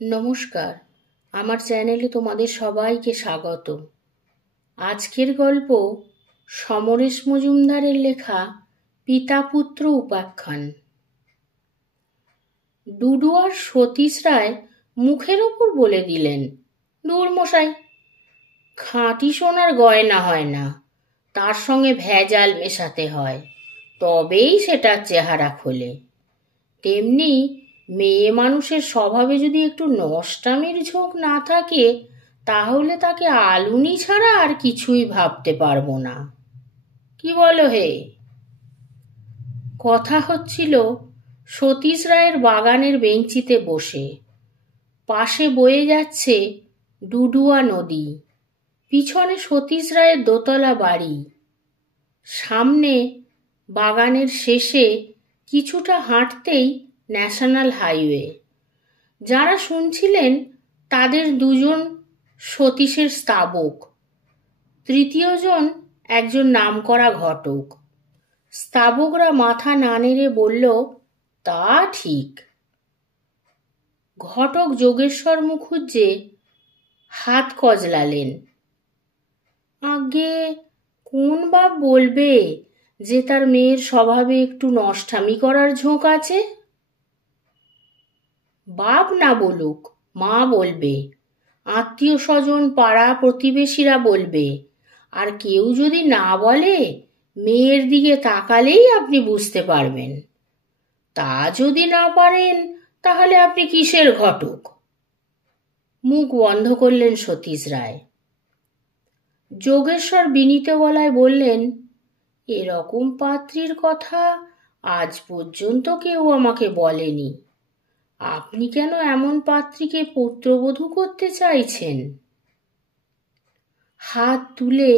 নমস্কার, আমার চ্যানেলে তোমাদের সবাইকে স্বাগত। আজকের গল্প সমরেশ মজুমদারের লেখা পিতা পুত্র উপাখ্যান। ডুডু আর সতীশ রায় মুখের ওপর বলে দিলেন, দূর মশাই, খাঁটি সোনার গয়না হয় না, তার সঙ্গে ভেজাল মেশাতে হয়, তবেই সেটার চেহারা খোলে। তেমনি মেয়ে মানুষের স্বভাবে যদি একটু নষ্টামির ঝোঁক না থাকে, তাহলে তাকে আলুনি ছাড়া আর কিছুই ভাবতে পারবো না। কি বলো হে? কথা হচ্ছিল সতীশ রায়ের বাগানের বেঞ্চিতে বসে। পাশে বয়ে যাচ্ছে ডুডুয়া নদী, পিছনে সতীশ রায়ের দোতলা বাড়ি, সামনে বাগানের শেষে কিছুটা হাঁটতেই ন্যাশনাল হাইওয়ে। যারা শুনছিলেন তাদের দুজন সতীশের স্তাবক, তৃতীয়জন একজন নামকরা ঘটক। স্তাবকরা মাথা না নেড়ে বলল, তা ঠিক। ঘটক যোগেশ্বর মুখুজ্জে হাত কজলালেন, আগে কোন বাপ বলবে যে তার মেয়ের স্বভাবে একটু নষ্টামি করার ঝোঁক আছে? বাপ না বলুক, মা বলবে, আত্মীয় স্বজন পাড়া প্রতিবেশীরা বলবে, আর কেউ যদি না বলে মেয়ের দিকে তাকালেই আপনি বুঝতে পারবেন। তা যদি না পারেন তাহলে আপনি কিসের ঘটক? মুখ বন্ধ করলেন সতীশ রায়। যোগেশ্বর বিনীত গলায় বললেন, এরকম পাত্রীর কথা আজ পর্যন্ত কেউ আমাকে বলেনি। আপনি কেন এমন পাত্রীকে পুত্রবধূ করতে চাইছেন? হাত তুলে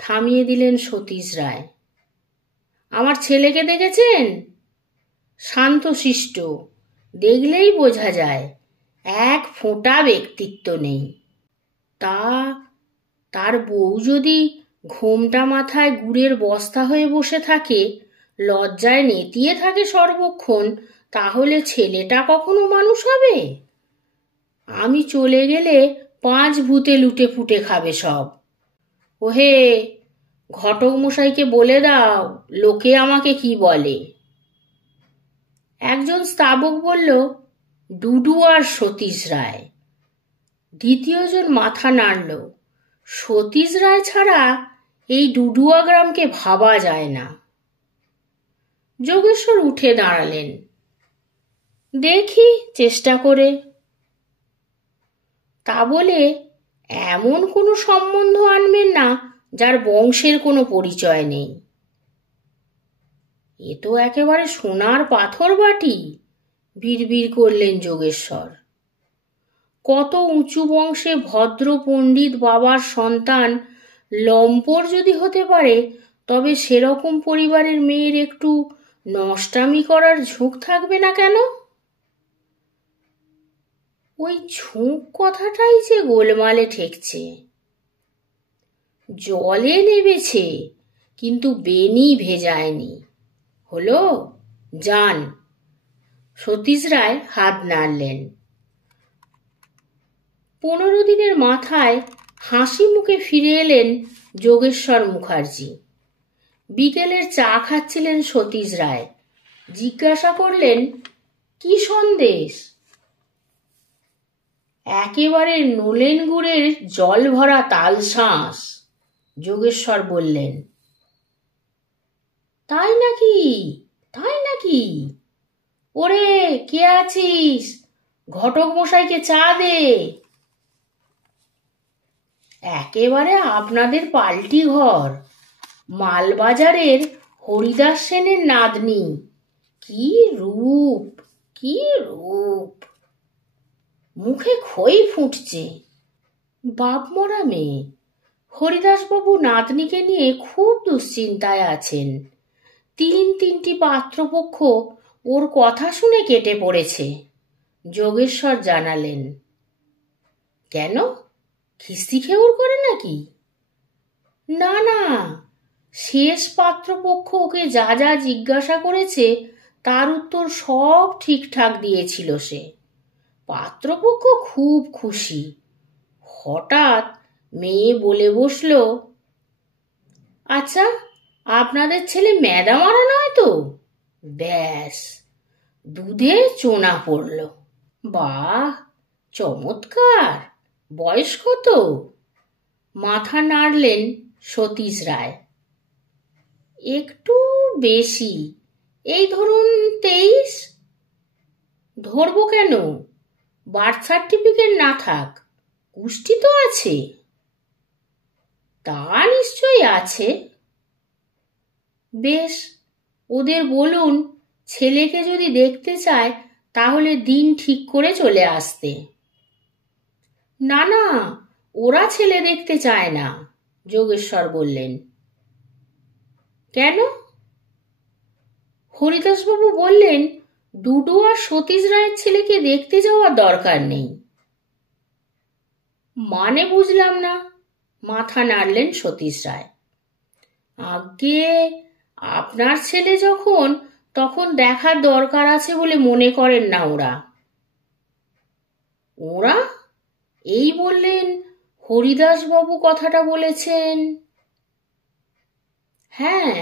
থামিয়ে দিলেন সতীশ রায়। আমার ছেলেকে দেখেছেন? শান্তশিষ্ট, দেখলেই বোঝা যায় এক ফোঁটা ব্যক্তিত্ব নেই। তার বউ যদি ঘোমটা মাথায় গুড়ের বস্তা হয়ে বসে থাকে, লজ্জায় নেতিয়ে থাকে সর্বক্ষণ, তাহলে ছেলেটা কখনো মানুষ হবে? আমি চলে গেলে 5 ভূতে লুটে ফুটে খাবে সব। ওহে, ঘটক মশাইকে বলে দাও লোকে আমাকে কি বলে। একজন স্তাবক বলল, ডুডু আর সতীশ রায়। দ্বিতীয়জন মাথা নাড়ল, সতীশ রায় ছাড়া এই ডুডুয়া গ্রামকে ভাবা যায় না। যোগেশ্বর উঠে দাঁড়ালেন, দেখি চেষ্টা করে। তা বলে এমন কোনো সম্বন্ধ আনবেন না যার বংশের কোনো পরিচয় নেই। এ তো একেবারে সোনার পাথর বাটি, বিড়বিড় করলেন যোগেশ্বর। কত উঁচু বংশে ভদ্র পণ্ডিত বাবার সন্তান লম্পট যদি হতে পারে, তবে সেরকম পরিবারের মেয়ের একটু নষ্টামি করার ঝোঁক থাকবে না কেন? ওই ঝোঁক কথাটাই যে গোলমালে ঠেকছে। জলে নেবেছে কিন্তু বেনি ভেজায়নি। হলো, যান। সতীশ রায় হাত নাড়লেন। 15 দিনের মাথায় হাসি মুখে ফিরে এলেন যোগেশ্বর মুখার্জি। বিকেলের চা খাচ্ছিলেন সতীশ রায়। জিজ্ঞাসা করলেন, কি সন্দেশ? একেবারে নলেন গুড়ের জল ভরা তালশাঁস, যোগেশ্বর বললেন। তাই নাকি? তাই নাকি? ওরে, কে আছিস? ঘটক মশাইকে চা দে। একেবারে আপনাদের পাল্টি ঘর, মালবাজারের হরিদাস সেনের নাতনি। কি রূপ, কি রূপ! মুখে খই ফুটছে। বাপ মরা মেয়ে। হরিদাসবাবু নাতনিকে নিয়ে খুব দুশ্চিন্তায় আছেন। 3টি পাত্রপক্ষ ওর কথা শুনে কেটে পড়েছে, যোগেশ্বর জানালেন। কেন, খিস্তি খেউর করে নাকি? না না, শেষ পাত্রপক্ষ ওকে যা যা জিজ্ঞাসা করেছে তার উত্তর সব ঠিকঠাক দিয়েছিল সে। পাত্রপক্ষ খুব খুশি। হঠাৎ মেয়ে বলে বসল, আচ্ছা, আপনাদের ছেলে ম্যাদা মারা নয় তো? ব্যাস, দুধে চোনা পড়ল। বাহ, চমৎকার! বয়স কত? মাথা নাড়লেন সতীশ রায়। একটু বেশি, এই ধরুন 23। ধরবো কেন? বার্থ সার্টিফিকেট না থাক, কুষ্টি তো আছে। তা নিশ্চয়ই আছে। বেশ, ওদের বলুন ছেলেকে যদি দেখতে চায় তাহলে দিন ঠিক করে চলে আসতে। না না, ওরা ছেলে দেখতে চায় না, যোগেশ্বর বললেন। কেন? হরিদাসবাবু বললেন ডুডু আর সতীশ রায়ের ছেলেকে দেখতে যাওয়ার দরকার নেই। মানে বুঝলাম না, মাথা নাড়লেন সতীশ রায়। আগে আপনার ছেলে যখন, তখন দেখার দরকার আছে বলে মনে করেন না ওরা? ওরা? এই বললেন হরিদাসবাবু কথাটা বলেছেন? হ্যাঁ,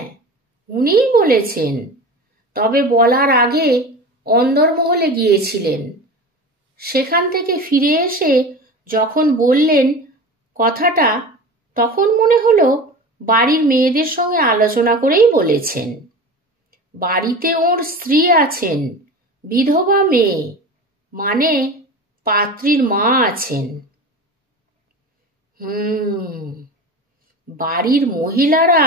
উনিই বলেছেন। তবে বলার আগে অন্দরমহলে গিয়েছিলেন। সেখান থেকে ফিরে এসে যখন বললেন কথাটা, তখন মনে হলো বাড়ির মেয়েদের সঙ্গে আলোচনা করেই বলেছেন। বাড়িতে ওর স্ত্রী আছেন, বিধবা মেয়ে, মানে পাত্রীর মা আছেন। বাড়ির মহিলারা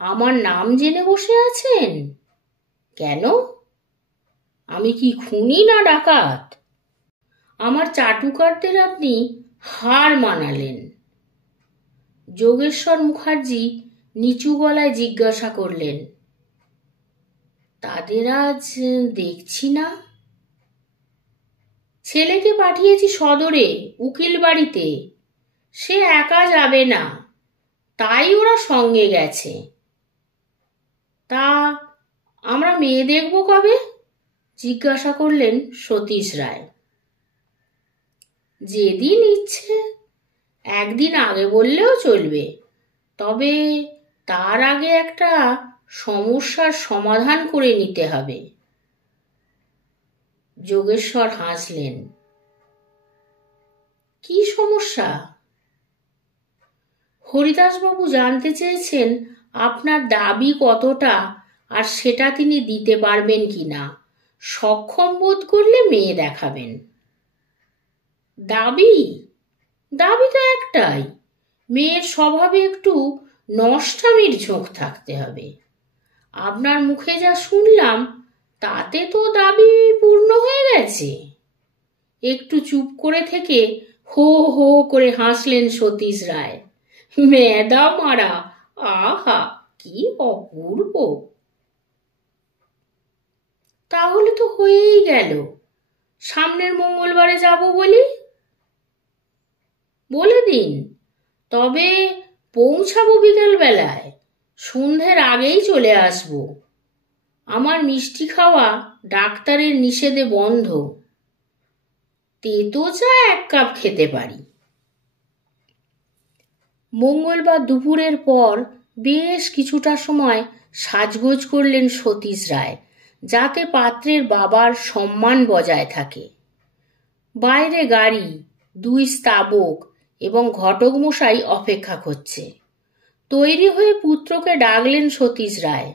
আমার নাম জেনে বসে আছেন? কেন? আমি কি খুনি না ডাকাত? আমার চাটুকারদের আপনি হার মানালেন। যোগেশ্বর মুখার্জি নিচু গলায় জিজ্ঞাসা করলেন, তাদের আজ দেখছি না? ছেলেকে পাঠিয়েছি সদরে, উকিল বাড়িতে। সে একা যাবে না, তাই ওরা সঙ্গে গেছে। তা আমরা মেয়ে দেখব কবে? জিজ্ঞাসা করলেন সতীশ রায়। যেদিন ইচ্ছে, একদিন আগে বললেও চলবে। তবে তার আগে একটা সমস্যার সমাধান করে নিতে হবে। যোগেশ্বর হাসলেন। কি সমস্যা? হরিদাসবাবু জানতে চেয়েছেন আপনার দাবি কতটা, আর সেটা তিনি দিতে পারবেন কিনা। সক্ষম বোধ করলে মেয়ে দেখাবেন। দাবি? দাবি তো একটাই, মেয়ের স্বভাবে একটু নষ্টামির ঝোঁক থাকতে হবে। আপনার মুখে যা শুনলাম তাতে তো দাবি পূর্ণ হয়ে গেছে। একটু চুপ করে থেকে হো হো করে হাসলেন সতীশ রায়। মেদা মারা, আহা কি অপূর্ব! তাহলে তো হয়েই গেল। সামনের মঙ্গলবারে যাব বলি? বলে দিন, তবে পৌঁছাবো বিকেল বেলায়। সন্ধ্যের আগেই চলে আসব। আমার মিষ্টি খাওয়া ডাক্তারের নিষেধে বন্ধ। তেতো চা 1 কাপ খেতে পারি। মঙ্গলবার দুপুরের পর বেশ কিছুটা সময় সাজগোজ করলেন সতীশ রায়, যাতে পাত্রের বাবার সম্মান বজায় থাকে। বাইরে গাড়ি, 2 স্তাবক এবং ঘটক মশাই অপেক্ষা করছে। তৈরি হয়ে পুত্রকে ডাকলেন সতীশ রায়।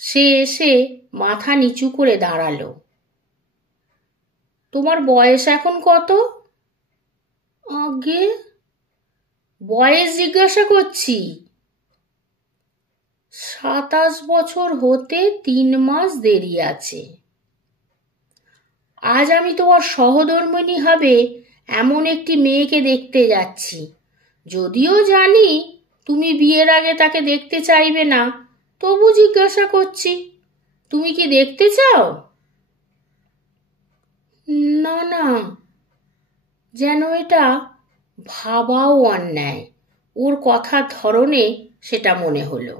সে এসে মাথা নিচু করে দাঁড়ালো। তোমার বয়স এখন কত? আগে বয়স জিজ্ঞাসা করছি। 27 বছর হতে 3 মাস দেরি আছে। আজ আমি তোমার সহধর্মিণী হবে এমন একটি মেয়েকে দেখতে যাচ্ছি। যদিও জানি তুমি বিয়ের আগে তাকে দেখতে চাইবে না, তবু জিজ্ঞাসা করছি, তুমি কি দেখতে চাও? না না, যেন এটা ভাবাও অন্যায়। ওর কথার ধরনে সেটা মনে হলো।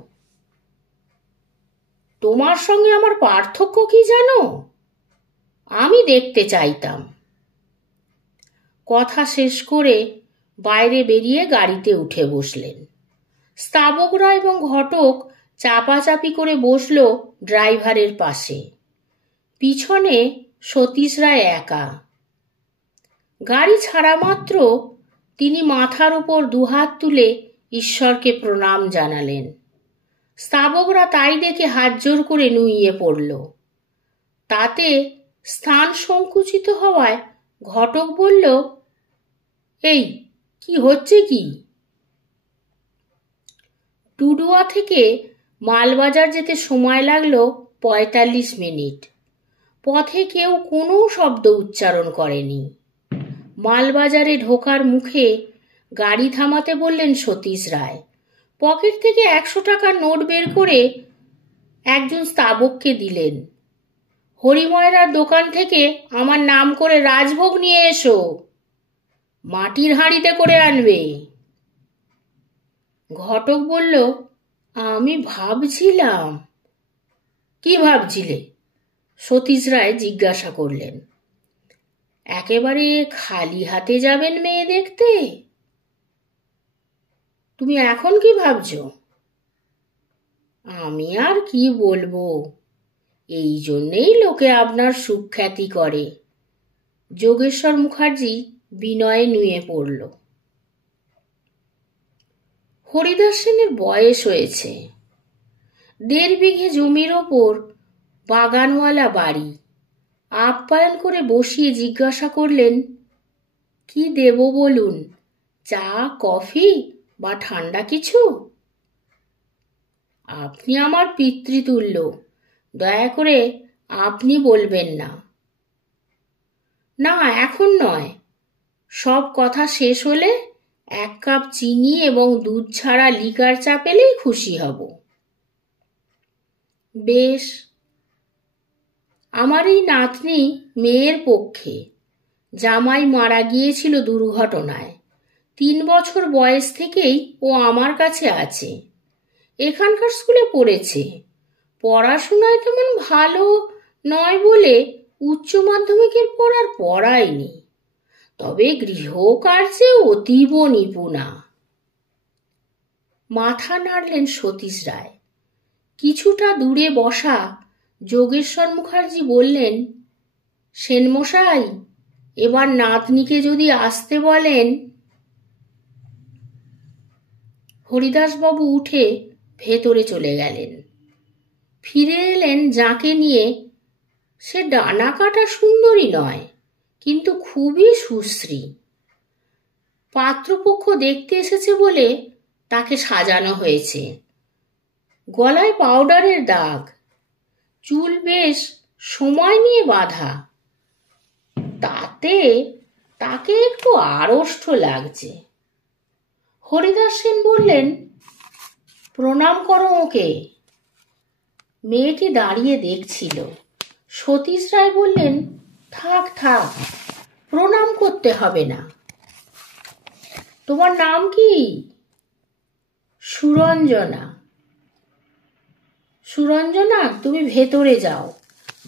তোমার সঙ্গে আমার পার্থক্য কি জানো? আমি দেখতে চাইতাম। কথা শেষ করে বাইরে বেরিয়ে গাড়িতে উঠে বসলেন। স্তাবকরা এবং ঘটক চাপাচাপি করে বসল ড্রাইভারের পাশে। পিছনে সতীশ রায় একা। গাড়ি ছাড়া মাত্র তিনি মাথার উপর দুহাত তুলে ঈশ্বরকে প্রণাম জানালেন। স্তাবকরা তাই দেখে হাত জোর করে নুইয়ে পড়ল। তাতে স্থান সংকুচিত হওয়ায় ঘটক বলল, এই কি হচ্ছে কি? ডুডুয়া থেকে মালবাজার যেতে সময় লাগলো ৪৫ মিনিট। পথে কেউ কোনো শব্দ উচ্চারণ করেনি। মালবাজারে ঢোকার মুখে গাড়ি থামাতে বললেন সতীশ রায়। পকেট থেকে ১০০ টাকার নোট বের করে একজন স্তাবককে দিলেন। হরিময়রার দোকান থেকে আমার নাম করে রাজভোগ নিয়ে এসো, মাটির হাঁড়িতে করে আনবে। ঘটক বলল, আমি ভাবছিলাম। কি ভাবছিলে? সতীশ রায় জিজ্ঞাসা করলেন। একেবারে খালি হাতে যাবেন মেয়ে দেখতে? তুমি এখন কি ভাবছ? আমি আর কি বলবো, এই জন্যেই লোকে আপনার সুখ্যাতি করে। যোগেশ্বর মুখার্জি বিনয়ে নুয়ে পড়ল। হরিদাস সেনের বয়স হয়েছে। ১.৫ বিঘে জমির ওপর বাগানওয়ালা বাড়ি। আপ্যায়ন করে বসিয়ে জিজ্ঞাসা করলেন, কি দেব বলুন? চা, কফি বা ঠান্ডা কিছু? আপনি আমার পিতৃতুল্য, দয়া করে আপনি বলবেন না। না, এখন নয়। সব কথা শেষ হলে ১ কাপ চিনি এবং দুধ ছাড়া লিকার চা পেলেই খুশি হব। বেশ। আমার এই নাতনি মেয়ের পক্ষে। জামাই মারা গিয়েছিল দুর্ঘটনায়। ৩ বছর বয়স থেকেই ও আমার কাছে আছে। এখানকার স্কুলে পড়েছে। পড়াশোনায় তেমন ভালো নয় বলে উচ্চ মাধ্যমিকের পর আর পড়ায়নি, তবে গৃহকার্যে অতীব নিপুণা। মাথা নাড়লেন সতীশ রায়। কিছুটা দূরে বসা যোগেশ্বর মুখার্জি বললেন, সেনমশাই, এবার নাতনিকে যদি আসতে বলেন। হরিদাসবাবু উঠে ভেতরে চলে গেলেন। ফিরে এলেন যাকে নিয়ে। সে ডানা কাটা সুন্দরী নয়, কিন্তু খুবই সুশ্রী। পাত্রপক্ষ দেখতে এসেছে বলে তাকে সাজানো হয়েছে। গলায় পাউডারের দাগ, চুল বেশ সময় নিয়ে বাঁধা। তাতে তাকে একটু আড়ষ্ট লাগছে। হরিদাস সেন বললেন, প্রণাম করো ওকে। মেয়েটি দাঁড়িয়ে দেখছিল। সতীশ রায় বললেন, থাক থাক, প্রণাম করতে হবে না। তোমার নাম কি? সুরঞ্জনা। সুরঞ্জনা, তুমি ভেতরে যাও।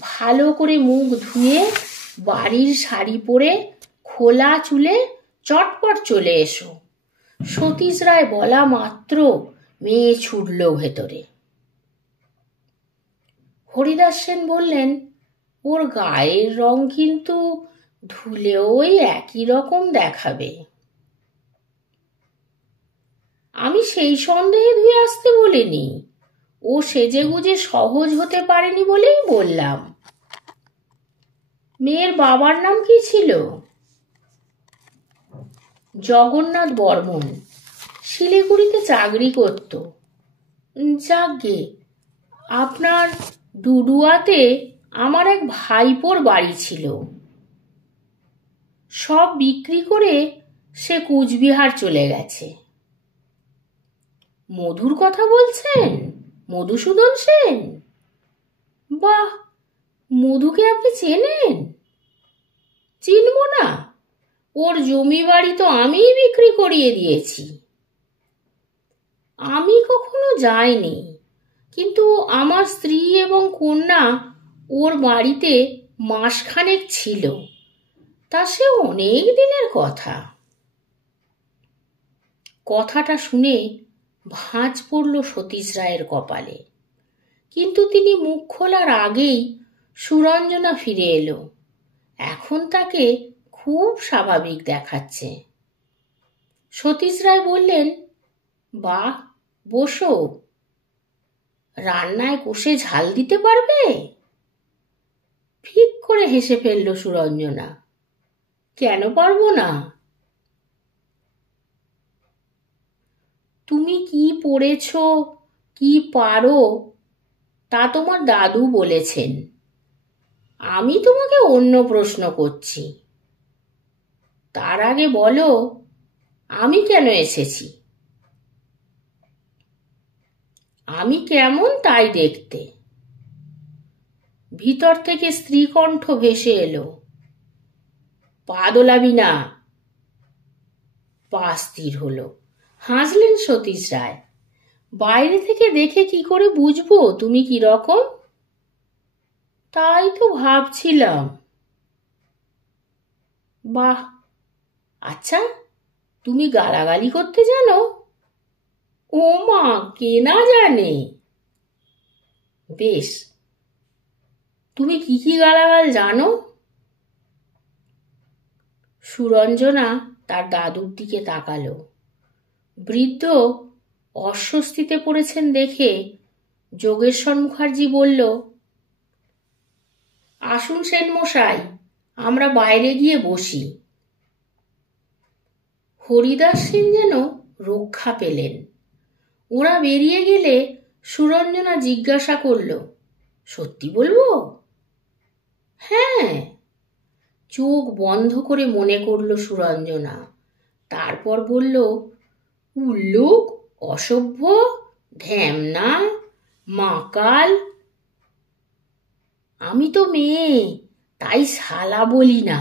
ভালো করে মুখ ধুয়ে বাড়ির শাড়ি পরে খোলা চুলে চটপট চলে এসো। সতীশ রায় বলা মাত্র মেয়ে ছুটল ভেতরে। হরিদাস সেন বললেন, ওর গায়ের রং কিন্তু ধুলেও ওই একই রকম দেখাবে। আমি সেই সন্দেহে ধুয়ে আসতে বলিনি, ও সেজেগুজে সহজ হতে পারেনি বলেই বললাম। মেয়ের বাবার নাম কি ছিল? জগন্নাথ বর্মন। শিলিগুড়িতে চাকরি করত। যাকগে, আপনার ডুডুয়াতে আমার এক ভাইপোর বাড়ি ছিল। সব বিক্রি করে সে কুচবিহার চলে গেছে। মধুর কথা বলছেন? মধুসূদন সেন? বাহ, মধুকে আপনি চেনেন? চিনব না? ওর জমি বাড়ি তো আমিই বিক্রি করিয়ে দিয়েছি। আমি কখনো যাইনি, কিন্তু আমার স্ত্রী এবং কন্যা ওর বাড়িতে মাসখানেক ছিল। তা সে অনেক দিনের কথা। কথাটা শুনে ভাঁজ পড়ল সতীশ রায়ের কপালে, কিন্তু তিনি মুখ খোলার আগেই সুরঞ্জনা ফিরে এলো। এখন তাকে খুব স্বাভাবিক দেখাচ্ছে। সতীশ রায় বললেন, বাহ, বসো। রান্নায় কষে ঝাল দিতে পারবে? ফিক করে হেসে ফেলল সুরঞ্জনা। কেন পারবো না? তুমি কি পড়েছ, কি পারো, তা তোমার দাদু বলেছেন। আমি তোমাকে অন্য প্রশ্ন করছি। তার আগে বলো, আমি কেন এসেছি? আমি কেমন তাই দেখতে। ভিতর থেকে স্ত্রীকণ্ঠ ভেসে এলো, পা দোলাবি না। পা স্থির হলো। হাসলেন সতীশ রায়। বাইরে থেকে দেখে কি করে বুঝবো তুমি কি রকম? তাই তো ভাবছিলাম। বাহ, আচ্ছা, তুমি গালাগালি করতে জানো? ও মা, কে না জানে। বেশ, তুমি কি কি গালাগাল জানো? সুরঞ্জনা তার দাদুর দিকে তাকালো। বৃদ্ধ অস্বস্তিতে পড়েছেন দেখে যোগেশ্বর মুখার্জি বলল, আসুন সেন মশাই, আমরা বাইরে গিয়ে বসি। হরিদাস সেন যেন রক্ষা পেলেন। ওরা বেরিয়ে গেলে সুরঞ্জনা জিজ্ঞাসা করল, সত্যি বলবো? হ্যাঁ। চোখ বন্ধ করে মনে করল সুরঞ্জনা। তারপর বলল, উল্লুক, অসভ্য, ঢ্যামনা, মাকাল। আমি তো মেয়ে, তাই শালা বলি না।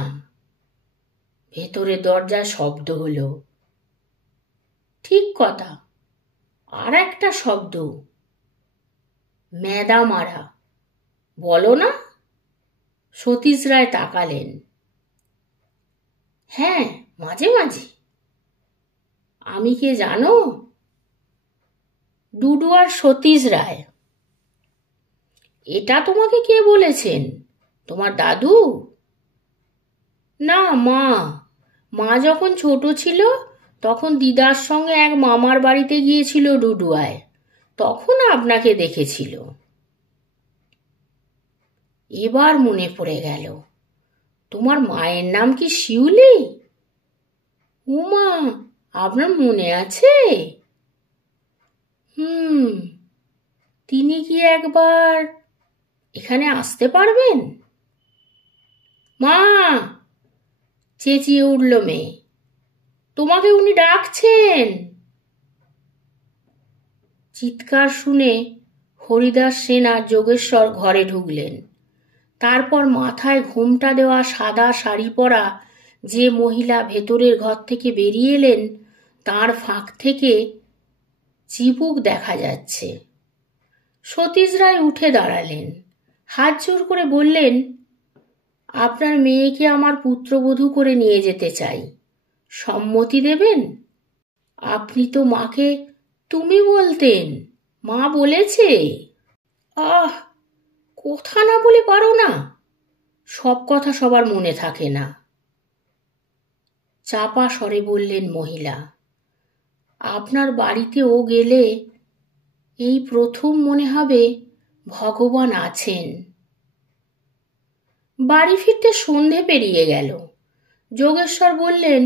ভেতরে দরজায় শব্দ হলো। ঠিক কথা। আর একটা শব্দ, ম্যাদা মারা। বলো না? সতীশ রায় তাকালেন। হ্যাঁ, মাঝে মাঝে। আমি কে জানো? ডুডুয়ার সতীশ রায়। এটা তোমাকে কে বলেছেন? তোমার দাদু? না, মা। মা যখন ছোট ছিল তখন দিদার সঙ্গে এক মামার বাড়িতে গিয়েছিল ডুডুয়ায়, তখন আপনাকে দেখেছিল। এবার মনে পড়ে গেল, তোমার মায়ের নাম কি শিউলি? উমা, আপনার মনে আছে? তিনি কি একবার এখানে আসতে পারবেন? মা, চেঁচিয়ে উঠল মেয়ে, তোমাকে উনি ডাকছেন। চিৎকার শুনে হরিদাস সেন আর যোগেশ্বর ঘরে ঢুকলেন। তারপর মাথায় ঘোমটা দেওয়া সাদা শাড়ি পরা যে মহিলা ভেতরের ঘর থেকে বেরিয়ে এলেন, তার ফাঁক থেকে চিবুক দেখা যাচ্ছে। সতীশ রায় উঠে দাঁড়ালেন, হাত জোর করে বললেন, আপনার মেয়েকে আমার পুত্রবধূ করে নিয়ে যেতে চাই, সম্মতি দেবেন? আপনি তো মাকে তুমি বলতেন, মা বলেছে। আহ, কথা না বলে পারো না? সব কথা সবার মনে থাকে না। চাপা স্বরে বললেন মহিলা, আপনার বাড়িতে ও গেলে এই প্রথম মনে হবে ভগবান আছেন। বাড়ি ফিরতে সন্ধে পেরিয়ে গেল। যোগেশ্বর বললেন,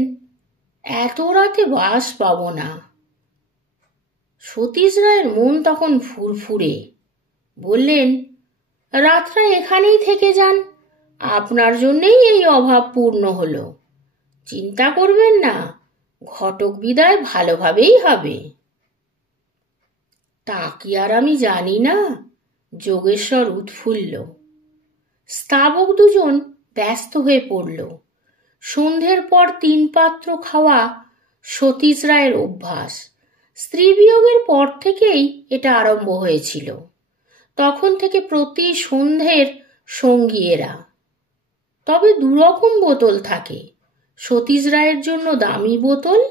এত রাতে বাস পাবো না। সতীশ রায়ের মন তখন ফুরফুরে। বললেন, রাতটা এখানেই থেকে যান, আপনার জন্যেই এই অভাব পূর্ণ হলো। চিন্তা করবেন না, ঘটক বিদায় ভালোভাবেই হবে। তা কি আর আমি জানি না? যোগেশ্বর উৎফুল্ল। স্তাবক দুজন ব্যস্ত হয়ে পড়ল। সন্ধ্যের পর 3 পাত্র খাওয়া সতীশ রায়ের অভ্যাস। স্ত্রী বিয়োগের পর থেকেই এটা আরম্ভ হয়েছিল। তখন থেকে প্রতি সন্ধ্যের সঙ্গী এরা। তবে দুরকম বোতল থাকে, সতীশ রায়ের জন্য দামি বোতল,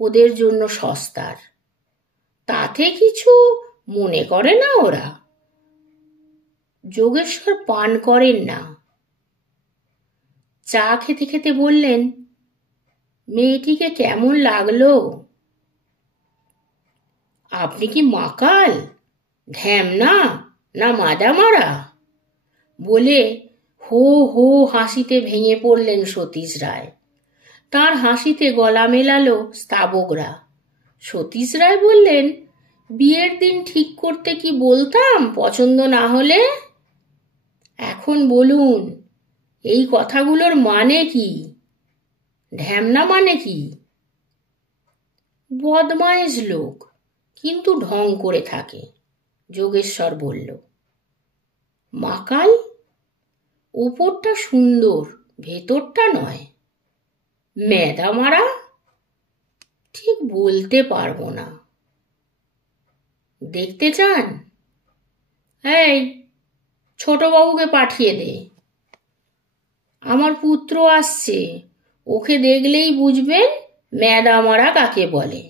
ওদের জন্য সস্তার। তাতে কিছু মনে করে না ওরা। যোগেশ্বর পান করেন না। চা খেতে খেতে বললেন, মেয়েটিকে কেমন লাগলো? আপনি কি মাকাল, ঢ্যামনা, না মাদামারা? বলে হো হো হাসিতে ভেঙে পড়লেন সতীশ রায়। তার হাসিতে গলা মেলালো স্তাবকরা। সতীশ রায় বললেন, বিয়ের দিন ঠিক করতে কি বলতাম পছন্দ না হলে? এখন বলুন, এই কথাগুলোর মানে কি? ঢ্যামনা মানে কি? বদমাইশ লোক, কিন্তু ঢং করে থাকে, যোগেশ্বর বলল। মাকাল? ওপরটা সুন্দর, ভেতরটা নয়। মেদামারা? ঠিক বলতে পারবো না। দেখতে চান? এই, ছোটবাবুকে পাঠিয়ে দে। আমার পুত্র আসছে, ওকে দেখলেই বুঝবেন ম্যাদামারা কাকে বলে।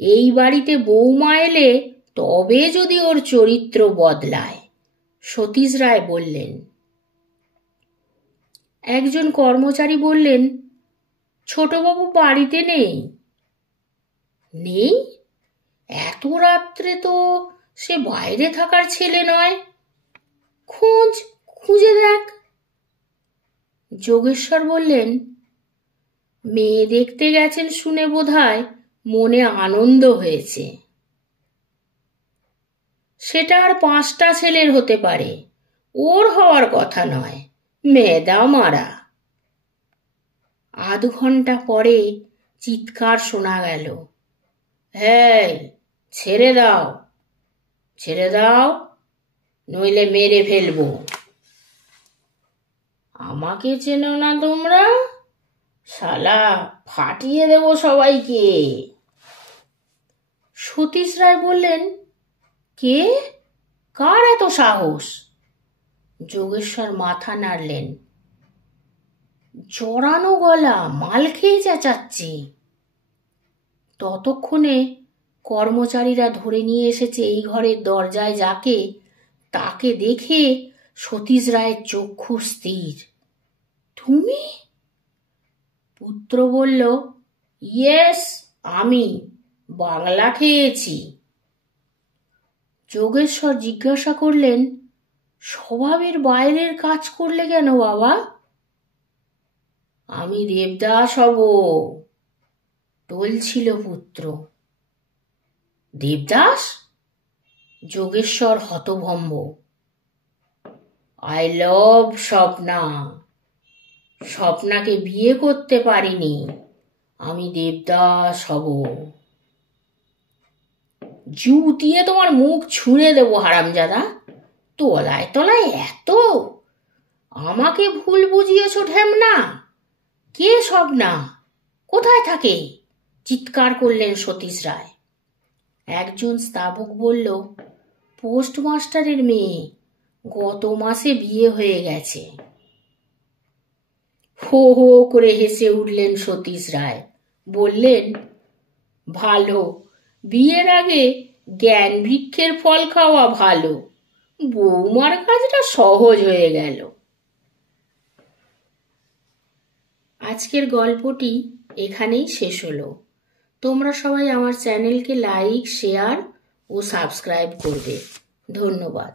এই বাড়িতে বৌমা এলে তবে যদি ওর চরিত্র বদলায়, সতীশ রায় বললেন। একজন কর্মচারী বললেন, ছোটবাবু বাড়িতে নেই। নেই? এত রাত্রে তো সে বাইরে থাকার ছেলে নয়। খুঁজে দেখ। যোগেশ্বর বললেন, মেয়ে দেখতে গেছেন শুনে বোধহয় মনে আনন্দ হয়েছে। সেটা আর 5টা ছেলের হতে পারে, ওর হওয়ার কথা নয়। মেদামারা। আধ ঘন্টা পরে চিৎকার শোনা গেল, হ্যাঁ, ছেড়ে দাও, ছেড়ে দাও, নইলে মেরে ফেলবো। আমাকে চেনো না তোমরা? শালা ফাটিয়ে দেব সবাইকে। সতীশ রায় বললেন, কে? কার এত সাহস? যোগেশ্বর মাথা নাড়লেন। জড়ানো গলা, মাল খেয়ে চেঁচাচ্ছে। ততক্ষণে কর্মচারীরা ধরে নিয়ে এসেছে এই ঘরের দরজায় যাকে, তাকে দেখে সতীশ রায়ের চক্ষু স্থির। তুমি? পুত্র বলল, ইয়েস, আমি বাংলা খেয়েছি। যোগেশ্বর জিজ্ঞাসা করলেন, স্বভাবের বাইরের কাজ করলে কেন বাবা? আমি দেবদাস হব, টলছিল পুত্র। দেবদাস? যোগেশ্বর হতভম্ব। I love Swapna. স্বপ্নাকে বিয়ে করতে পারিনি, আমি দেবদাস হব। জুতিয়ে তোমার মুখ ছুঁড়ে দেবো হারামজাদা। তলায় তলায় এত! আমাকে ভুল বুঝিয়েছ ঢ্যামনা। কে স্বপ্না? কোথায় থাকে? চিৎকার করলেন সতীশ রায়। একজন স্তাবক বলল, পোস্টমাস্টারের মেয়ে, গত মাসে বিয়ে হয়ে গেছে। হো হো করে হেসে উঠলেন সতীশ রায়। বললেন, ভালো, বিয়ের আগে জ্ঞান ভিক্ষের ফল খাওয়া ভালো। বৌমার কাজটা সহজ হয়ে গেল। আজকের গল্পটি এখানেই শেষ হলো। তোমরা সবাই আমার চ্যানেলকে লাইক, শেয়ার ও সাবস্ক্রাইব করবে। ধন্যবাদ।